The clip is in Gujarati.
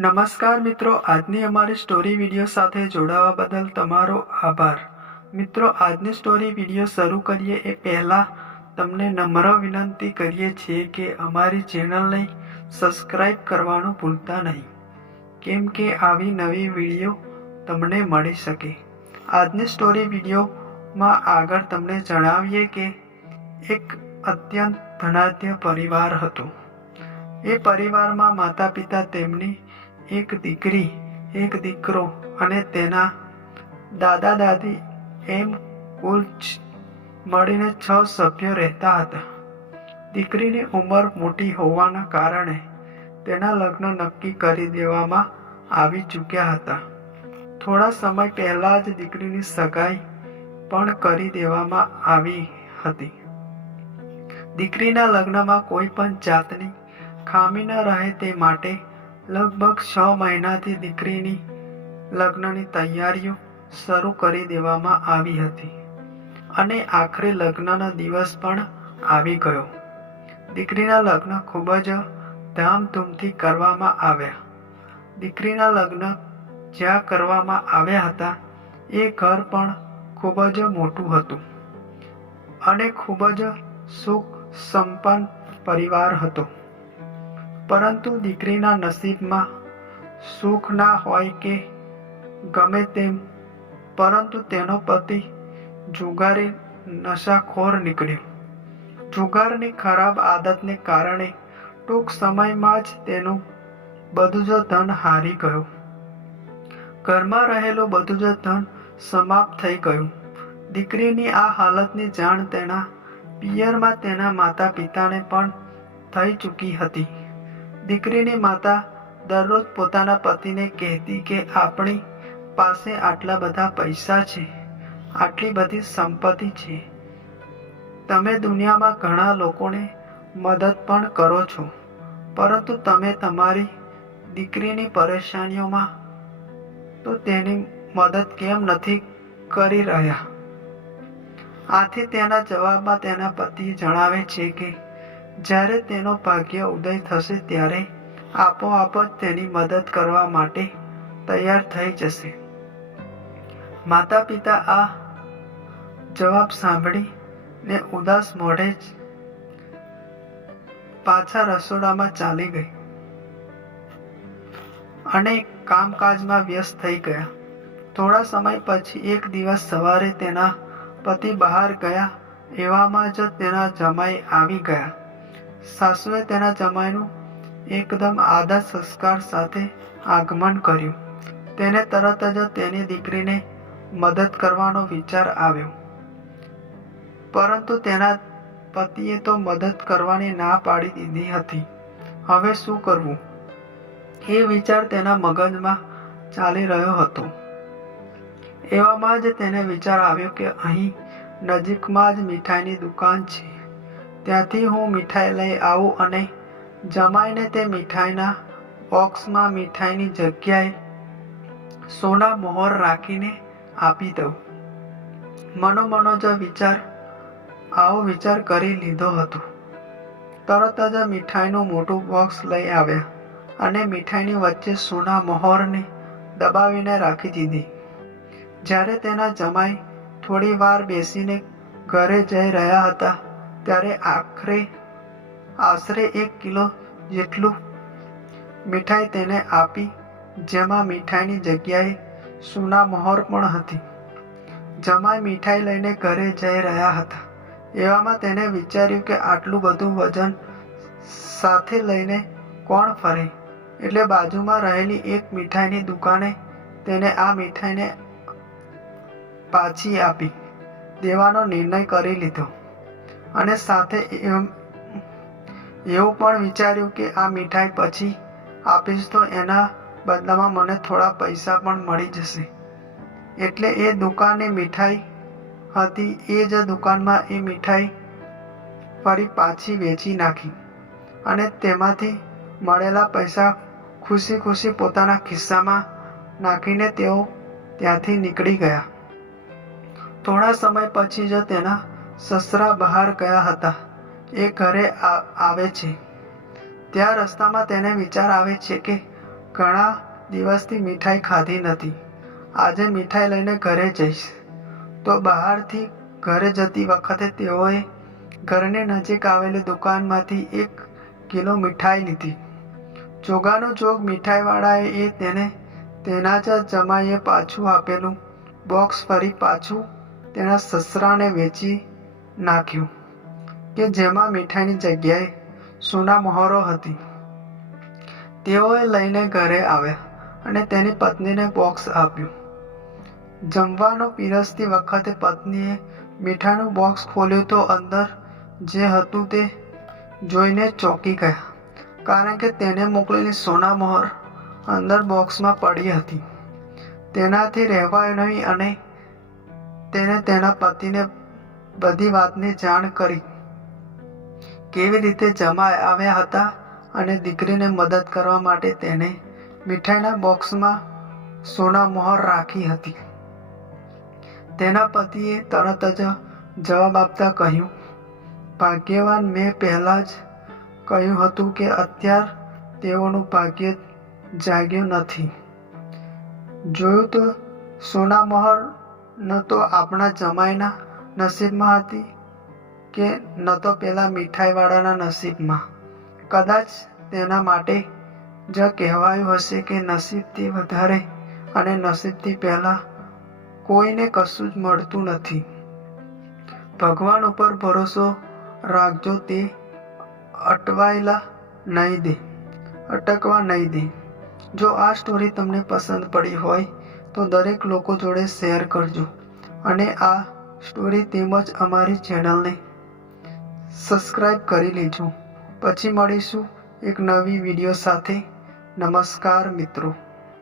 નમસ્કાર મિત્રો, આજની અમારી સ્ટોરી વીડિયો સાથે જોડાવા બદલ તમારો આભાર. મિત્રો, આજની સ્ટોરી વીડિયો શરૂ કરીએ એ પહેલાં તમને નમ્ર વિનંતી કરીએ છીએ કે અમારી ચેનલને સબસ્ક્રાઈબ કરવાનું ભૂલતા નહીં. કેમ કે આવી નવી વીડિયો તમને મળી શકે. આજની સ્ટોરી વિડીયોમાં આગળ તમને જણાવીએ કે એક અત્યંત ધનાઢ્ય પરિવાર હતો. એ પરિવારમાં માતા પિતા તેમની એક દીકરી, એક દીકરો અને તેના દાદા દાદી એમ કુલ મળીને છ સભ્યો રહેતા હતા. દીકરીની ઉંમર મોટી હોવાના કારણે તેના લગ્ન નક્કી કરી દેવામાં આવી ચૂક્યા હતા. થોડા સમય પહેલા જ દીકરીની સગાઈ પણ કરી દેવામાં આવી હતી. દીકરીના લગ્નમાં કોઈ પણ જાતની ખામી ન રહે તે માટે લગભગ છ મહિનાથી દીકરીની લગ્નની તૈયારીઓ શરૂ કરી દેવામાં આવી હતી અને આખરે લગ્નનો દિવસ પણ આવી ગયો. દીકરીના લગ્ન ખૂબ જ ધામધૂમથી કરવામાં આવ્યા. દીકરીના લગ્ન જ્યાં કરવામાં આવ્યા હતા, એ ઘર પણ ખૂબ જ મોટું હતું અને ખૂબ જ સુખ સંપન્ન પરિવાર હતો. પરંતુ દીકરીના નસીબમાં સુખ ના હોય કે ગમે તેમ, પરંતુ તેનો પતિ જુગારી નશાખોર નીકળ્યો. જુગારની ખરાબ આદતને કારણે ટૂંક સમયમાં જ તેનું બધું જ ધન હારી ગયું. ઘરમાં રહેલું બધું જ ધન સમાપ્ત થઈ ગયું. દીકરીની આ હાલતની જાણ તેના પિયરમાં તેના માતા પિતાને પણ થઈ ચૂકી હતી. દીકરીની માતા દરરોજ પોતાના પતિને કહેતી કે આપણી પાસે આટલા બધા પૈસા છે, આટલી બધી સંપત્તિ છે. તમે દુનિયામાં ઘણા લોકોને મદદ પણ કરો છો, પરંતુ તમે તમારી દીકરીની પરેશાનીઓમાં તો તેની મદદ કેમ નથી કરી રહ્યા? આથી તેના જવાબમાં તેના પતિ જણાવે છે કે જ્યારે તેનો ભાગ્ય ઉદય થશે ત્યારે આપોઆપ જ તેની મદદ કરવા માટે તૈયાર થઈ જશે. માતા પિતા આ જવાબ સાંભળી ને ઉદાસ મોઢે જ પાછા રસોડામાં ચાલી ગઈ. અને કામકાજમાં વ્યસ્ત થઈ ગયા. થોડા સમય પછી એક દિવસ સવારે તેના પતિ બહાર ગયા, એવામાં જ તેના જમાઈ આવી ગયા. સાસુએ તેના જમાઈનું એકદમ આદર સંસ્કાર સાથે આગમન કર્યું. તેને તરત જ તેની દીકરીને મદદ કરવાનો વિચાર આવ્યો. પરંતુ તેના પતિએ તો મદદ કરવાની ના પાડી દીધી હતી. હવે શું કરવું? એ વિચાર તેના મગજમાં ચાલી રહ્યો હતો. એવામાં જ તેને વિચાર આવ્યો કે અહીં નજીકમાં જ મીઠાઈની દુકાન છે. ત્યાંથી હું મીઠાઈ લઈ આવું અને જમાઈને તે મીઠાઈના બોક્સમાં મીઠાઈની જગ્યાએ સોના મોહર રાખીને આપી દઉં. મનોમનો જ વિચાર, આવો વિચાર કરી લીધો હતો. તરત જ મીઠાઈનું મોટું બોક્સ લઈ આવ્યા અને મીઠાઈની વચ્ચે સોના મોહરને દબાવીને રાખી દીધી. જ્યારે તેના જમાઈ થોડી વાર બેસીને ઘરે જઈ રહ્યા હતા ત્યારે આખરે આશરે એક કિલો જેટલું મીઠાઈ તેને આપી, જેમાં મીઠાઈની જગ્યાએ સુના મહોર પણ હતી. જમાઈ મીઠાઈ લઈને ઘરે જઈ રહ્યા હતા. એવામાં તેને વિચાર્યું કે આટલું બધું વજન સાથે લઈને કોણ ફરે? એટલે બાજુમાં રહેલી એક મીઠાઈની દુકાને તેને આ મીઠાઈને પાછી આપી. દેવાનો નિર્ણય કરી લીધો. અને સાથે એવું પણ વિચાર્યું કે આ મીઠાઈ પછી આપીશ તો એના બદલામાં મને થોડા પૈસા પણ મળી જશે. એટલે એ દુકાને મીઠાઈ હતી, એ જ દુકાનમાં એ મીઠાઈ ફરી પાછી વેચી નાખી. અને તેમાંથી મળેલા પૈસા ખુશી ખુશી પોતાના ખિસ્સામાં નાખીને તેઓ ત્યાંથી નીકળી ગયા. થોડા સમય પછી જ તેના સસરા બહાર ગયા હતા. એ ઘરે આવે છે. ત્યાં રસ્તામાં તેને વિચાર આવે છે કે ઘણા દિવસથી મીઠાઈ ખાધી નથી. આજે મીઠાઈ લઈને ઘરે જઈશ. તો બહારથી ઘરે જતી વખતે તેઓએ ઘરની નજીક આવેલી દુકાનમાંથી એક કિલો મીઠાઈ લીધી. ચોગાનો ચોગ મીઠાઈવાળાએ એ તેને તેના જ જમાઈએ પાછું આપેલું બોક્સ ફરી પાછું તેના સસરાને વેચી નાખ્યું કે જેમાં મીઠાઈની જગ્યાએ સોના મહોરો હતી. તેઓએ લઈને ઘરે આવ્યા અને તેની પત્નીને બોક્સ આપ્યું. જમવાનો પીરસતી વખતે પત્નીએ મીઠાનું બોક્સ ખોલ્યું તો અંદર જે હતું તે જોઈને ચોંકી ગયા, કારણ કે તેને મોકલેલી સોના મહોર અંદર બોક્સમાં પડી હતી. તેનાથી રહેવાય નહીં અને તેને તેના પતિને બધી વાતની જાણ કરી. કેવી રીતે જમાઈ આવ્યા હતા અને દીકરીને મદદ કરવા માટે તેને મીઠાઈના બોક્સમાં સોના મોહર રાખી હતી. તેના પતિએ તરત જ જવાબ આપતા કહ્યું, ભાગ્યવાન મેં પહેલાં જ કહ્યું હતું કે અત્યાર તેઓનું ભાગ્ય જાગ્યું નથી. જોયું તો સોના મોહર ન તો આપણા જમાઈના નસીબમાં હતી કે ન તો પેલા મીઠાઈવાળાના નસીબમાં. કદાચ તેના માટે જ કહેવાયું હશે કે નસીબથી વધારે અને નસીબથી પહેલાં કોઈને કશું જ મળતું નથી. ભગવાન ઉપર ભરોસો રાખજો તે અટવાયેલા નહીં દે, અટકવા નહીં દે. જો આ સ્ટોરી તમને પસંદ પડી હોય તો દરેક લોકો જોડે શેર કરજો અને આ સ્ટોરી તેમજ અમારી ચેનલને સબસ્ક્રાઈબ કરી લેજો. પછી મળીશું એક નવી વીડિયો સાથે. નમસ્કાર મિત્રો.